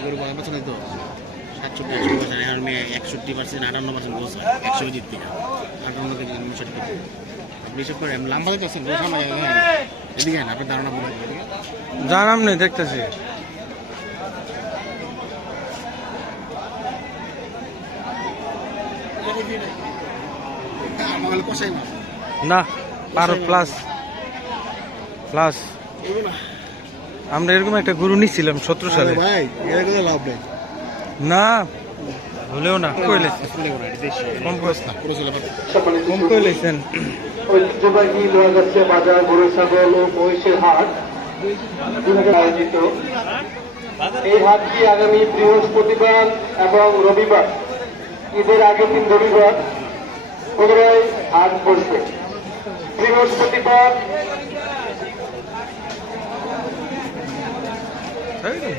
বছর তো? সাতষট্টি আটষট্টি পার্সেন্ট এখন আমি একষট্টি পার্সেন্ট আটান্ন পার্সেন্ট গোস হয় একশো থেকে আটান্ন উনষট্টি এসব করে লাম্বা দিতে আসছেন গোস আমার এদিকে আপনি ধারণা বলে। জানাম নেই দেখতেছি। না। বারো প্লাস প্লাস আমরা এরকম একটা গরু নিচ্ছিলাম সতেরো সালে। ভাই লাভ নেই। না হলেও না। কইলে কম কইলেছেন ঐতিহ্যবাহী বাজার গরু ছাগল ও মহিষের হাট আয়োজিত। এই হাটটি আগামী বৃহস্পতিবার এবং রবিবার। ঈদের আগের দিন রবিবার। পুনরায় হাট বসবে। বৃহস্পতিবার তো।